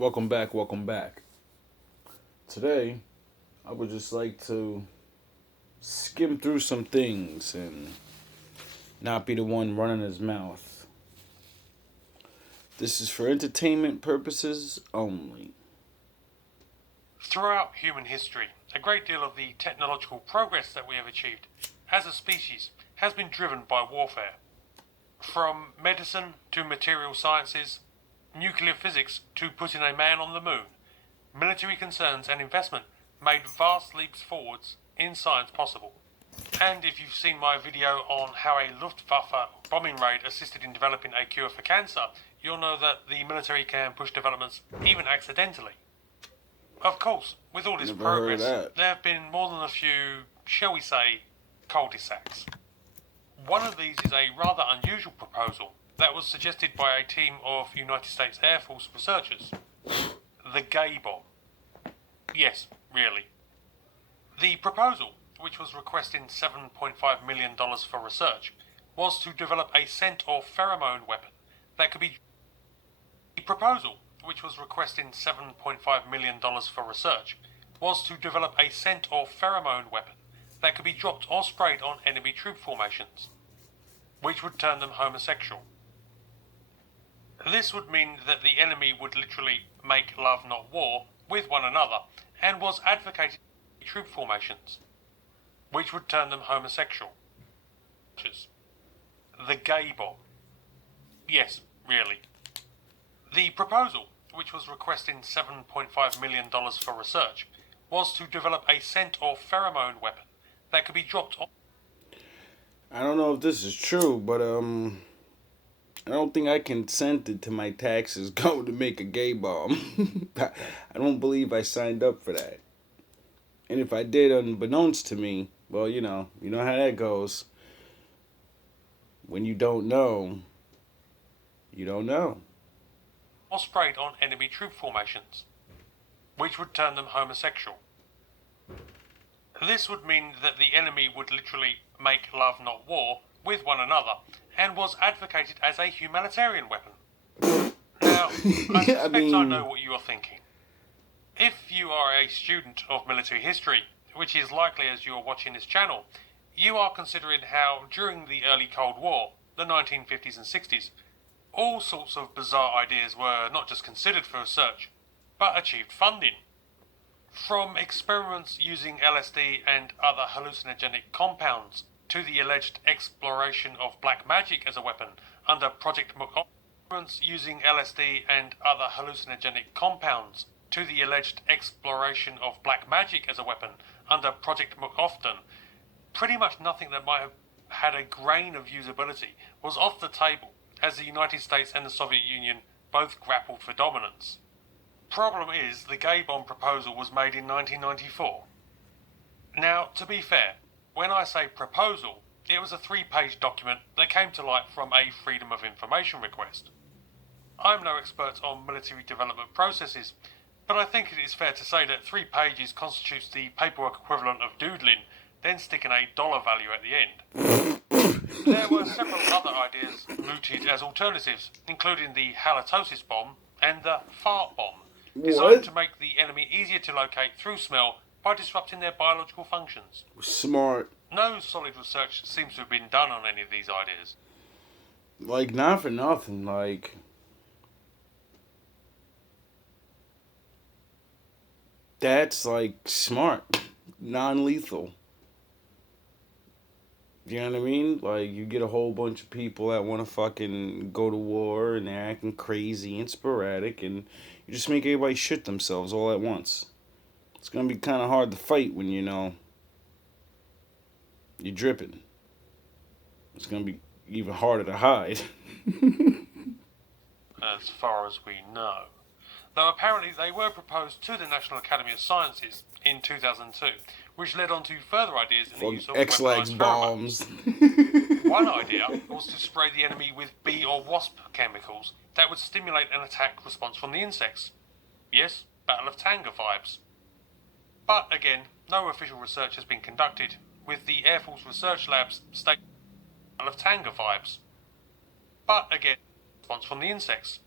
Welcome back, welcome back. Today, I would just like to skim through some things and not be the one running his mouth. This is for entertainment purposes only. Throughout human history, a great deal of the technological progress that we have achieved as a species has been driven by warfare. From medicine to material sciences, nuclear physics to putting a man on the moon, military concerns and investment made vast leaps forwards in science possible. And if you've seen my video on how a Luftwaffe bombing raid assisted in developing a cure for cancer, you'll know that the military can push developments even accidentally. Of course, with all this Never progress, heard of that. there have been more than a few, shall we say, cul-de-sacs. One of these is a rather unusual proposal that was suggested by a team of United States Air Force researchers. The gay bomb. Yes, really. The proposal, which was requesting $7.5 million for research, was to develop a scent or pheromone weapon that could be... The proposal, which was requesting $7.5 million for research, was to develop a scent or pheromone weapon that could be dropped or sprayed on enemy troop formations, which would turn them homosexual. This would mean that the enemy would literally make love not war with one another and was advocating troop formations, which would turn them homosexual. The gay bomb. Yes, really. The proposal, which was requesting $7.5 million for research, was to develop a scent or pheromone weapon that could be dropped on... I don't know if this is true, but I don't think I consented to my taxes going to make a gay bomb. I don't believe I signed up for that. And if I did, unbeknownst to me, well, you know how that goes. When you don't know, you don't know. or sprayed on enemy troop formations, which would turn them homosexual. This would mean that the enemy would literally make love not war with one another and was advocated as a humanitarian weapon. Now, I suspect I know what you are thinking. If you are a student of military history, which is likely as you are watching this channel, you are considering how during the early Cold War, the 1950s and 60s, all sorts of bizarre ideas were not just considered for research, but achieved funding. From experiments using LSD and other hallucinogenic compounds to the alleged exploration of black magic as a weapon under Project McOfton, using LSD and other hallucinogenic compounds to the alleged exploration of black magic as a weapon under Project McOfton, pretty much nothing that might have had a grain of usability was off the table as the United States and the Soviet Union both grappled for dominance. Problem is, the gay bomb proposal was made in 1994. Now, to be fair, when I say proposal, it was a 3-page document that came to light from a Freedom of Information request. I'm no expert on military development processes, but I think it is fair to say that 3 pages constitutes the paperwork equivalent of doodling, then sticking a dollar value at the end. There were several other ideas mooted as alternatives, including the halitosis bomb and the fart bomb, designed to make the enemy easier to locate through smell by disrupting their biological functions. Smart. No solid research seems to have been done on any of these ideas. Like, not for nothing, that's, smart. Non-lethal. You know what I mean? Like, you get a whole bunch of people that want to fucking go to war and they're acting crazy and sporadic, and you just make everybody shit themselves all at once. It's gonna be kind of hard to fight when, you're dripping. It's gonna be even harder to hide. As far as we know. Though apparently they were proposed to the National Academy of Sciences in 2002, which led on to further ideas in the use of X-Lax weaponized bombs. One idea was to spray the enemy with bee or wasp chemicals that would stimulate an attack response from the insects. Yes, Battle of Tanga vibes. But again, no official research has been conducted, with the Air Force Research Labs stating Battle of Tanga vibes. But again, response from the insects.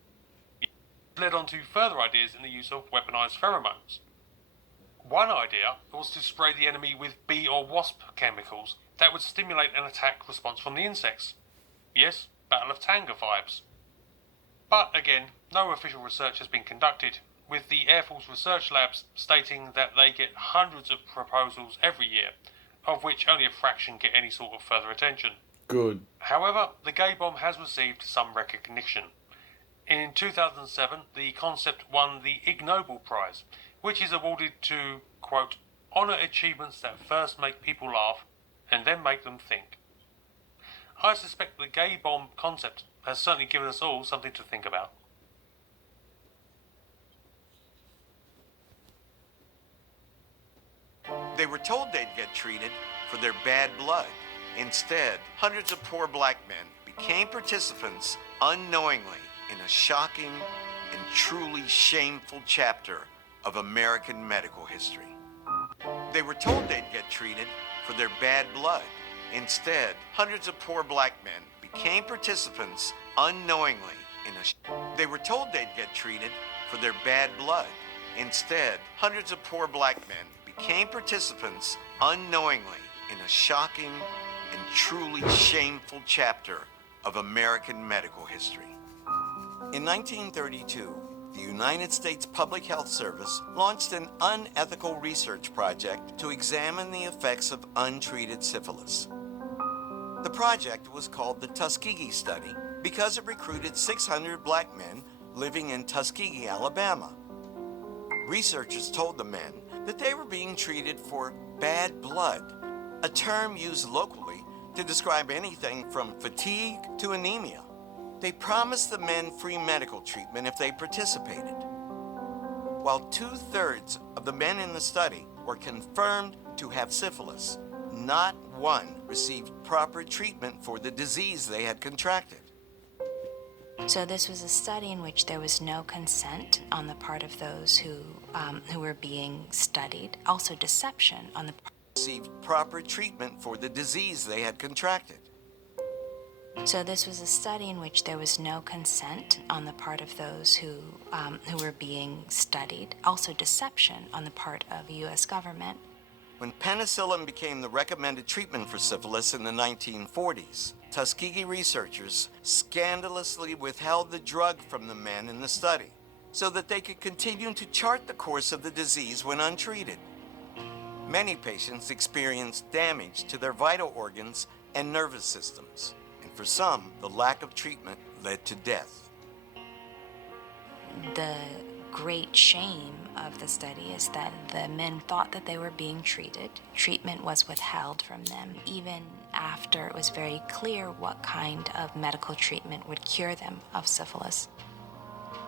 led on to further ideas in the use of weaponized pheromones. One idea was to spray the enemy with bee or wasp chemicals that would stimulate an attack response from the insects. Yes, Battle of Tanga vibes. But again, no official research has been conducted, with the Air Force Research Labs stating that they get hundreds of proposals every year, of which only a fraction get any sort of further attention. Good. However, the gay bomb has received some recognition. In 2007, the concept won the Ig Nobel Prize, which is awarded to, quote, honour achievements that first make people laugh and then make them think. I suspect the gay bomb concept has certainly given us all something to think about. They were told they'd get treated for their bad blood. Instead, hundreds of poor black men became participants unknowingly in a shocking and truly shameful chapter of American medical history. They were told they'd get treated for their bad blood. Instead, hundreds of poor black men became participants unknowingly in a They were told they'd get treated for their bad blood. Instead, hundreds of poor black men became participants unknowingly in a shocking and truly shameful chapter of American medical history. In 1932, the United States Public Health Service launched an unethical research project to examine the effects of untreated syphilis. The project was called the Tuskegee Study because it recruited 600 black men living in Tuskegee, Alabama. Researchers told the men that they were being treated for bad blood, a term used locally to describe anything from fatigue to anemia. They promised the men free medical treatment if they participated. While 2/3 of the men in the study were confirmed to have syphilis, not one received proper treatment for the disease they had contracted. So this was a study in which there was no consent on the part of those who were being studied, also deception on the part Received proper treatment for the disease they had contracted. So this was a study in which there was no consent on the part of those who were being studied, also deception on the part of the U.S. government. When penicillin became the recommended treatment for syphilis in the 1940s, Tuskegee researchers scandalously withheld the drug from the men in the study so that they could continue to chart the course of the disease when untreated. Many patients experienced damage to their vital organs and nervous systems, and for some, the lack of treatment led to death. The great shame of the study is that the men thought that they were being treated. Treatment was withheld from them, even after it was very clear what kind of medical treatment would cure them of syphilis.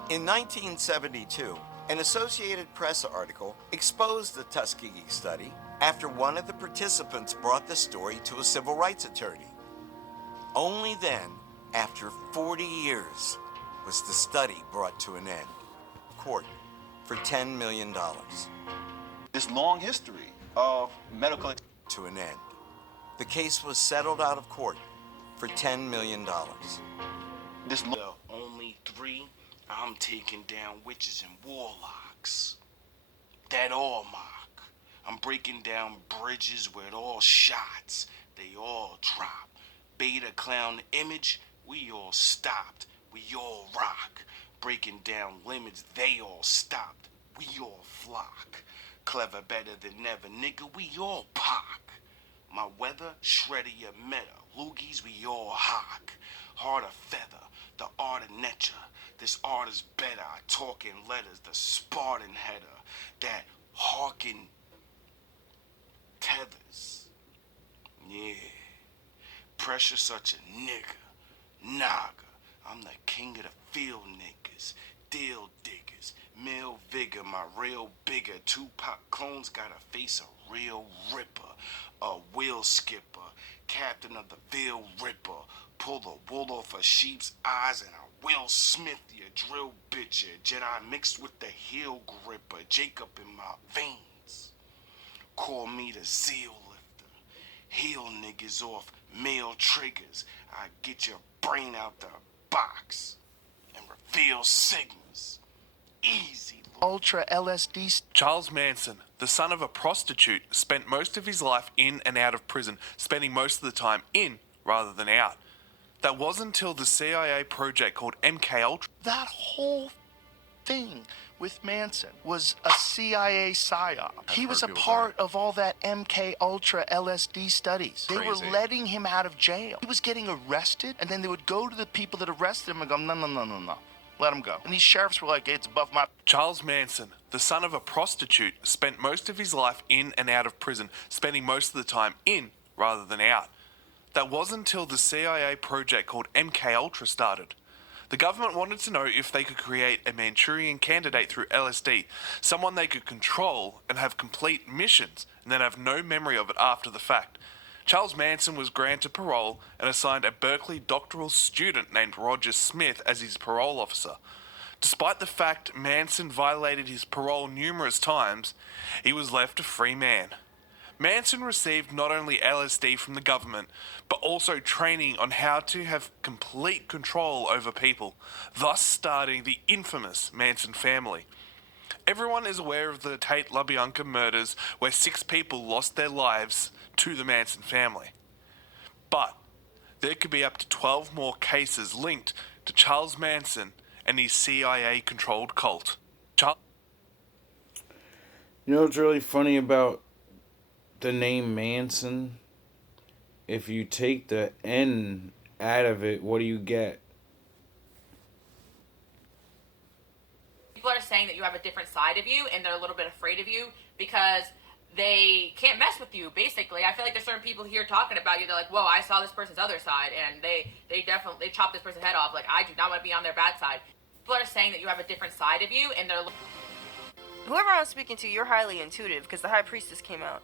In 1972, an Associated Press article exposed the Tuskegee study after one of the participants brought the story to a civil rights attorney. Only then, after 40 years, was the study brought to an end. Court for $10 million. This long history of medical to an end. The case was settled out of court for $10 million. The only three, I'm taking down witches and warlocks. That all mark. I'm breaking down bridges where it all shots. They all drop. Beta clown image, we all stopped. We all rock. Breaking down limits, they all stopped. We all flock. Clever better than never, nigga, we all pock. My weather, shredder your meta. Loogies, we all hawk. Heart of feather, the art of nature. This art is better. I talk in letters, the Spartan header. That hawking tethers. Yeah. Pressure such a nigga. Naga. I'm the king of the field niggas. Deal diggers. Male vigor, my real bigger. Tupac clones gotta face a real ripper. A wheel skipper. Captain of the Veil Ripper. Pull the wool off a sheep's eyes and I will Smith your drill bitch. Jedi mixed with the heel gripper. Jacob in my veins. Call me the zeal lifter. Heal niggas off male triggers. I get your brain out the box and reveal sigmas. Easy. Ultra LSD. Charles Manson, the son of a prostitute, spent most of his life in and out of prison, spending most of the time in rather than out. That wasn't until the CIA project called MKUltra. That whole thing with Manson was a CIA psyop. He was a part of all that MK Ultra LSD studies. They were letting him out of jail. He was getting arrested, and then they would go to the people that arrested him and go, no. Let him go. And these sheriffs were like, it's above my... Charles Manson, the son of a prostitute, spent most of his life in and out of prison, spending most of the time in rather than out. That wasn't until the CIA project called MKUltra started. The government wanted to know if they could create a Manchurian candidate through LSD, someone they could control and have complete missions, and then have no memory of it after the fact. Charles Manson was granted parole and assigned a Berkeley doctoral student named Roger Smith as his parole officer. Despite the fact Manson violated his parole numerous times, he was left a free man. Manson received not only LSD from the government, but also training on how to have complete control over people, thus starting the infamous Manson family. Everyone is aware of the Tate LaBianca murders, where 6 people lost their lives to the Manson family. But there could be up to 12 more cases linked to Charles Manson and his CIA-controlled cult. You know what's really funny about the name Manson? If you take the N out of it, what do you get? People are saying that you have a different side of you, and they're a little bit afraid of you because they can't mess with you, basically. I feel like there's certain people here talking about you. They're like, whoa, I saw this person's other side, and they definitely chopped this person's head off. Like, I do not want to be on their bad side. People are saying that you have a different side of you, and they're... Whoever I'm speaking to, you're highly intuitive, because the High Priestess came out.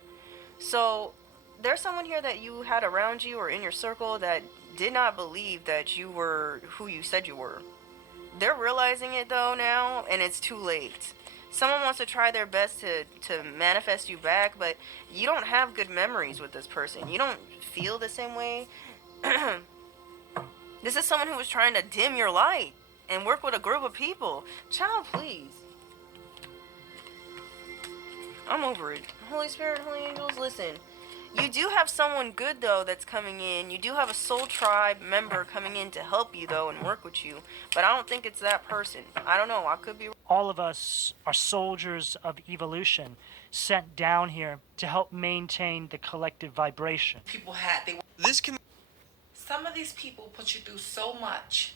So, there's someone here that you had around you or in your circle that did not believe that you were who you said you were. They're realizing it, though, now, and it's too late. Someone wants to try their best to manifest you back, but you don't have good memories with this person. You don't feel the same way. This is someone who was trying to dim your light and work with a group of people. Child, please. I'm over it. Holy Spirit, Holy Angels, listen. You do have someone good, though, that's coming in. You do have a soul tribe member coming in to help you, though, and work with you. But I don't think it's that person. I don't know. I could be... All of us are soldiers of evolution sent down here to help maintain the collective vibration. People had... Some of these people put you through so much.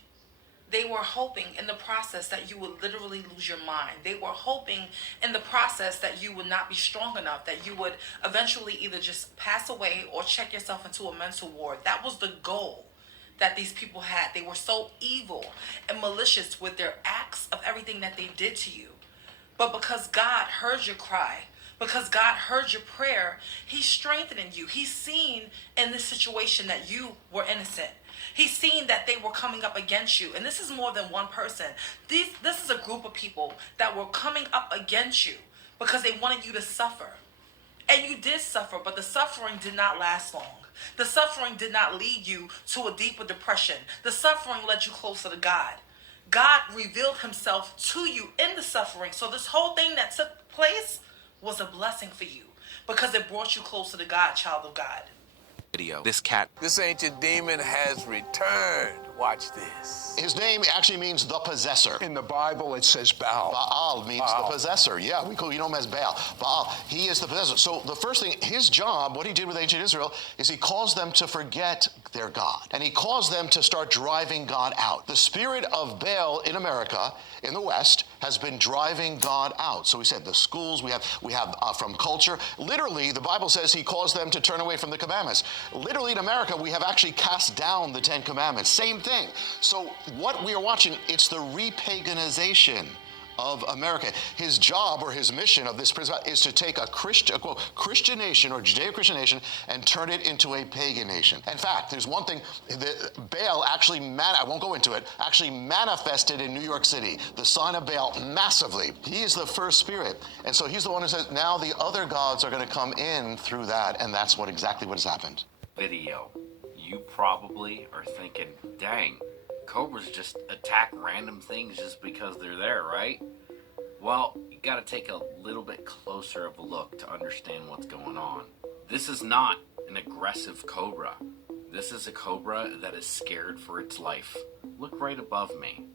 They were hoping in the process that you would literally lose your mind. They were hoping in the process that you would not be strong enough, that you would eventually either just pass away or check yourself into a mental ward. That was the goal that these people had. They were so evil and malicious with their acts of everything that they did to you. But because God heard your cry, because God heard your prayer, He's strengthening you. He's seen in this situation that you were innocent. He's seen that they were coming up against you. And this is more than one person. This is a group of people that were coming up against you because they wanted you to suffer. And you did suffer, but the suffering did not last long. The suffering did not lead you to a deeper depression. The suffering led you closer to God. God revealed Himself to you in the suffering. So this whole thing that took place was a blessing for you because it brought you closer to God, child of God. This ancient demon has returned. Watch this. His name actually means the possessor. In the Bible, it says Baal. Baal means the possessor. Yeah, you know him as Baal. Baal, he is the possessor. So the first thing, his job, what he did with ancient Israel, is he caused them to forget their God. And he caused them to start driving God out. The spirit of Baal in America, in the West, has been driving God out. So we said the schools, we have from culture. Literally, the Bible says he caused them to turn away from the commandments. Literally in America, we have actually cast down the 10 commandments. Same thing. So what we are watching, it's the repaganization of America. His job or his mission of this prison is to take a Christian nation or Judeo-Christian nation and turn it into a pagan nation. In fact, there's one thing that Baal actually, I won't go into it, actually manifested in New York City. The sign of Baal massively. He is the first spirit. And so he's the one who says, now the other gods are going to come in through that. And that's exactly what has happened. Video. You probably are thinking, dang, cobras just attack random things just because they're there, right? Well, you gotta take a little bit closer of a look to understand what's going on. This is not an aggressive cobra. This is a cobra that is scared for its life. Look right above me.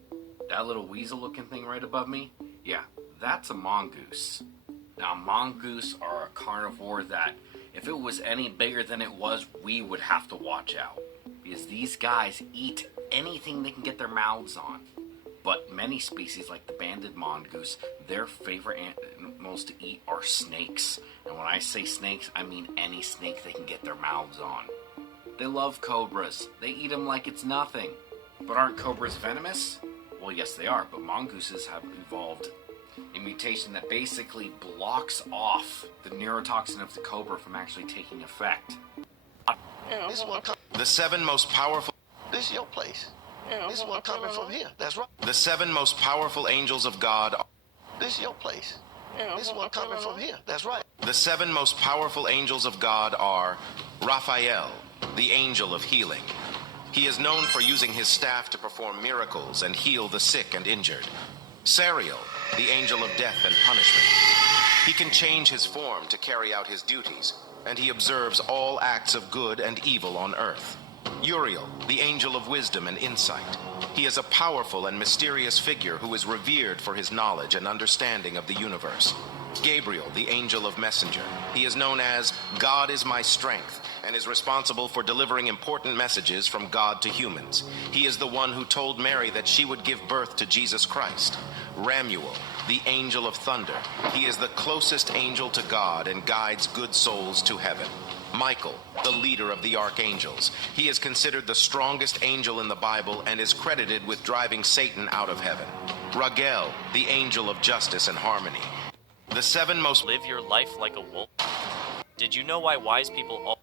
That little weasel-looking thing right above me? Yeah, that's a mongoose. Now, mongoose are a carnivore that, if it was any bigger than it was, we would have to watch out. Because these guys eat anything they can get their mouths on. But many species, like the banded mongoose, their favorite animals to eat are snakes. And when I say snakes, I mean any snake they can get their mouths on. They love cobras. They eat them like it's nothing. But aren't cobras venomous? Well, yes, they are, but mongooses have evolved a mutation that basically blocks off the neurotoxin of the cobra from actually taking effect. The 7 most powerful... This is your place. This one coming from here. That's right. The 7 most powerful angels of God... This is your place. This one coming from here. That's right. The 7 most powerful angels of God are Raphael, the angel of healing. He is known for using his staff to perform miracles and heal the sick and injured. Sariel, the angel of death and punishment. He can change his form to carry out his duties, and he observes all acts of good and evil on earth. Uriel, the angel of wisdom and insight. He is a powerful and mysterious figure who is revered for his knowledge and understanding of the universe. Gabriel, the angel of messenger. He is known as God is my strength and is responsible for delivering important messages from God to humans. He is the one who told Mary that she would give birth to Jesus Christ. Ramuel, the angel of thunder. He is the closest angel to God and guides good souls to heaven. Michael, the leader of the archangels. He is considered the strongest angel in the Bible and is credited with driving Satan out of heaven. Raguel, the angel of justice and harmony. The 7 most... Live your life like a wolf. Did you know why wise people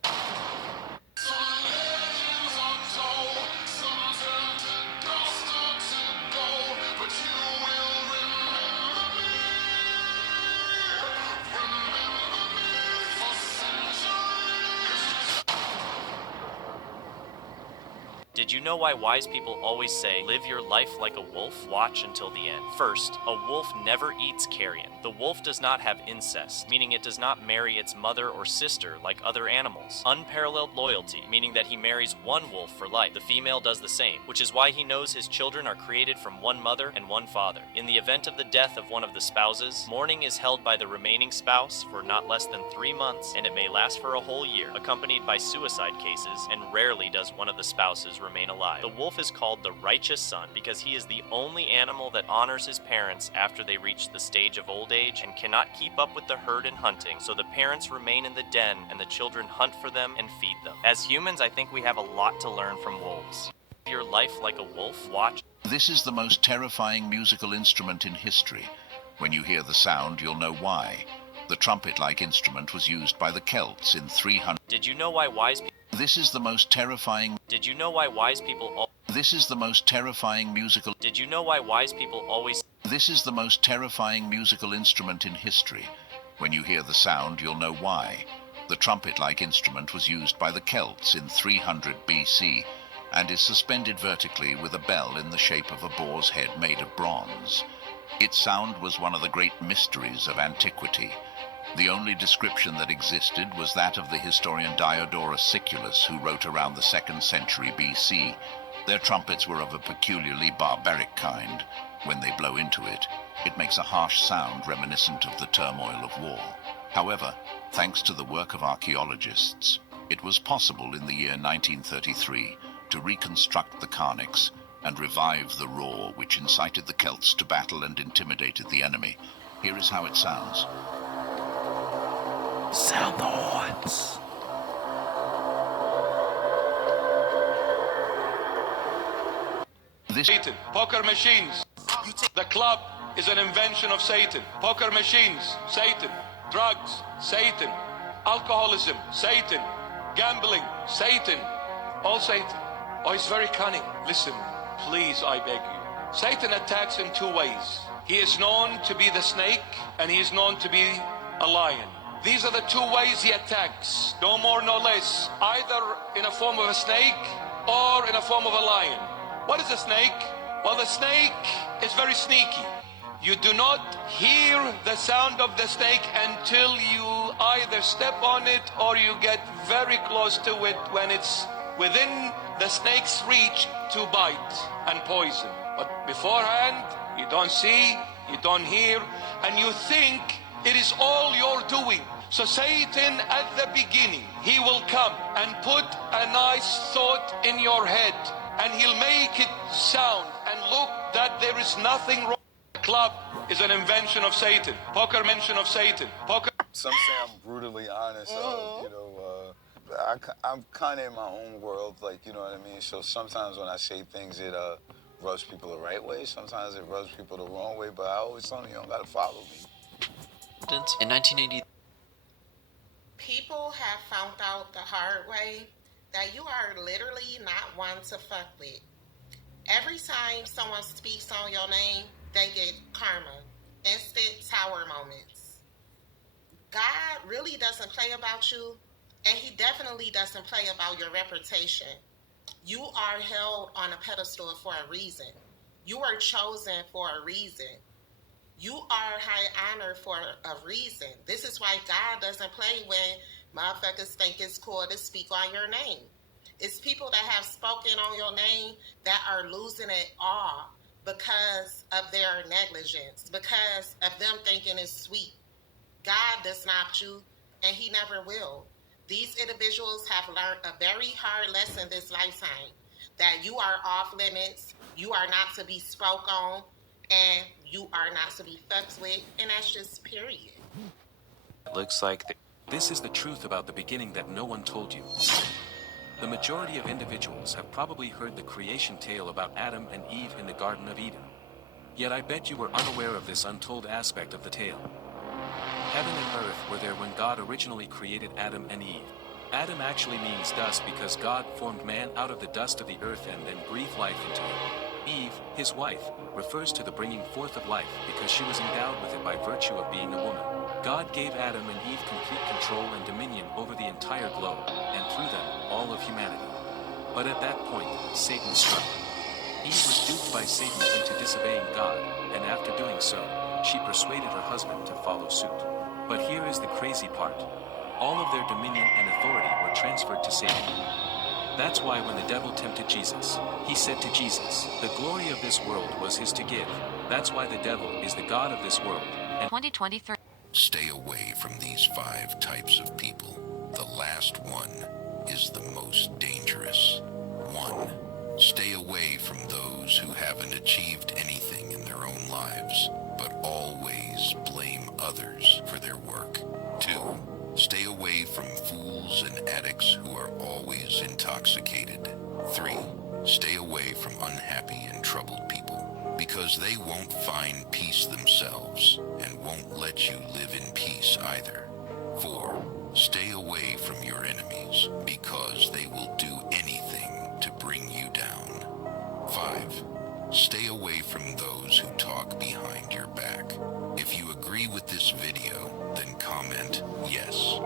Did you know why wise people always say, live your life like a wolf, watch until the end? First, a wolf never eats carrion. The wolf does not have incest, meaning it does not marry its mother or sister like other animals. Unparalleled loyalty, meaning that he marries one wolf for life. The female does the same, which is why he knows his children are created from one mother and one father. In the event of the death of one of the spouses, mourning is held by the remaining spouse for not less than 3 months, and it may last for a whole year, accompanied by suicide cases, and rarely does one of the spouses remain alive. The wolf is called the righteous son because he is the only animal that honors his parents after they reach the stage of old age and cannot keep up with the herd in hunting, so the parents remain in the den and the children hunt for them and feed them. As humans, I think we have a lot to learn from wolves. Live your life like a wolf, watch. This is the most terrifying musical instrument in history. When you hear the sound, you'll know why. The trumpet-like instrument was used by the Celts in 300... Did you know why wise people... This is the most terrifying... Did you know why wise people... This is the most terrifying musical... Did you know why wise people always... This is the most terrifying musical instrument in history. When you hear the sound, you'll know why. The trumpet-like instrument was used by the Celts in 300 BC and is suspended vertically with a bell in the shape of a boar's head made of bronze. Its sound was one of the great mysteries of antiquity. The only description that existed was that of the historian Diodorus Siculus, who wrote around the 2nd century BC. Their trumpets were of a peculiarly barbaric kind. When they blow into it, it makes a harsh sound reminiscent of the turmoil of war. However, thanks to the work of archaeologists, it was possible in the year 1933 to reconstruct the Carnix and revive the roar which incited the Celts to battle and intimidated the enemy. Here is how it sounds. Sound the horns. Satan. Poker machines. The club is an invention of Satan. Poker machines, Satan. Drugs, Satan. Alcoholism, Satan. Gambling, Satan. All Satan. Oh, he's very cunning. Listen, please, I beg you. Satan attacks in 2 ways. He is known to be the snake, and he is known to be a lion. These are the 2 ways he attacks, no more, no less, either in a form of a snake or in a form of a lion. What is a snake? Well, the snake is very sneaky. You do not hear the sound of the snake until you either step on it or you get very close to it when it's within the snake's reach to bite and poison. But beforehand, you don't see, you don't hear, and you think it is all you're doing. So Satan, at the beginning, he will come and put a nice thought in your head, and he'll make it sound and look that there is nothing wrong. The club is an invention of Satan. Poker invention of Satan. Poker. Some say I'm brutally honest. I'm kind of in my own world, like, you know what I mean? So sometimes when I say things, it rubs people the right way. Sometimes it rubs people the wrong way, but I always tell them, you don't got to follow me. In 1980, people have found out the hard way that you are literally not one to fuck with. Every time someone speaks on your name, they get karma, instant tower moments. God really doesn't play about you, and he definitely doesn't play about your reputation. You are held on a pedestal for a reason. You are chosen for a reason. You are high honor for a reason. This is why God doesn't play when motherfuckers think it's cool to speak on your name. It's people that have spoken on your name that are losing it all because of their negligence, because of them thinking it's sweet. God does not you, and he never will. These individuals have learned a very hard lesson this lifetime, that you are off limits, you are not to be spoke on, and you are not to be fucked with, and that's just period. It looks like this is the truth about the beginning that no one told you. The majority of individuals have probably heard the creation tale about Adam and Eve in the Garden of Eden. Yet I bet you were unaware of this untold aspect of the tale. Heaven and earth were there when God originally created Adam and Eve. Adam actually means dust because God formed man out of the dust of the earth and then breathed life into him. Eve, his wife, refers to the bringing forth of life because she was endowed with it by virtue of being a woman. God gave Adam and Eve complete control and dominion over the entire globe, and through them, all of humanity. But at that point, Satan struck. Eve was duped by Satan into disobeying God, and after doing so, she persuaded her husband to follow suit. But here is the crazy part. All of their dominion and authority were transferred to Satan. That's why when the devil tempted Jesus, he said to Jesus, the glory of this world was his to give. That's why the devil is the god of this world. And 2023. Stay away from these 5 types of people. The last one is the most dangerous. 1. Stay away from those who haven't achieved anything in their own lives, but always blame others for their work. 2. Stay away from fools and addicts who are always intoxicated. 3. Stay away from unhappy and troubled people, because they won't find peace themselves and won't let you live in peace either. 4. Stay away from your enemies, because they will do anything to bring you down. 5. Stay away from those who talk behind your back. If you agree with this video, then comment yes.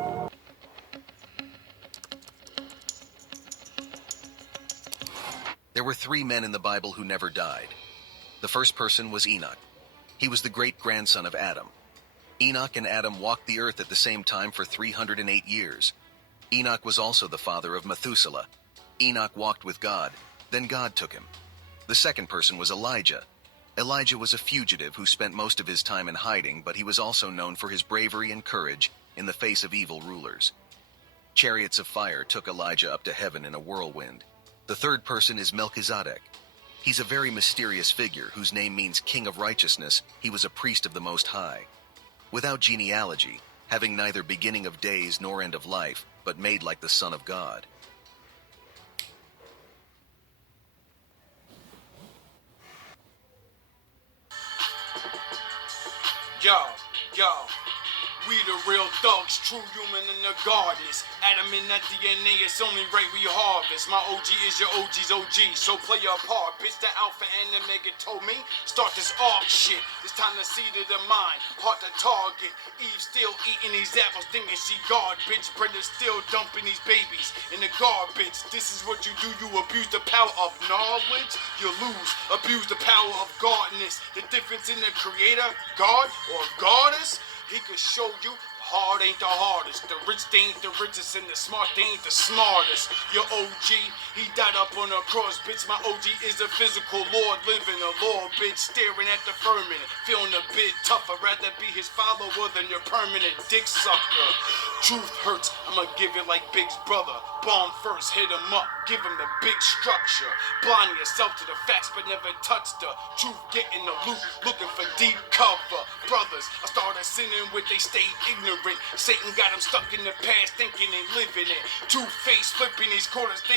There were 3 men in the Bible who never died. The first person was Enoch. He was the great-grandson of Adam. Enoch and Adam walked the earth at the same time for 308 years. Enoch was also the father of Methuselah. Enoch walked with God, then God took him. The second person was Elijah. Elijah was a fugitive who spent most of his time in hiding, but he was also known for his bravery and courage in the face of evil rulers. Chariots of fire took Elijah up to heaven in a whirlwind. The third person is Melchizedek. He's a very mysterious figure whose name means King of Righteousness. He was a priest of the Most High. Without genealogy, having neither beginning of days nor end of life, but made like the Son of God. Yo, We the real thugs, true human in the gardeners. Adam in that DNA, it's only right we harvest. My OG is your OG's OG, so play your part. Bitch, the alpha and the mega told me, start this arc shit. It's time to see to the mind, part the target. Eve still eating these apples, thinking she God, bitch. Brenda's still dumping these babies in the garbage. This is what you do, you abuse the power of knowledge, you lose. Abuse the power of godness. The difference in the creator, God or goddess, he could show you hard ain't the hardest. The rich they ain't the richest and the smart they ain't the smartest. Your OG, he died up on a cross, bitch. My OG is a physical lord, living a lord, bitch. Staring at the firmament, feeling a bit tough. I'd rather be his follower than your permanent dick sucker. Truth hurts, I'ma give it like Big's brother. Bomb first, hit him up, give him the big structure. Blinding yourself to the facts but never touch the truth. Get in the loop, looking for deep cover. Brothers, I started sinning with they stay ignorant. Satan got them stuck in the past, thinking they living it. Two-face flipping these quarters.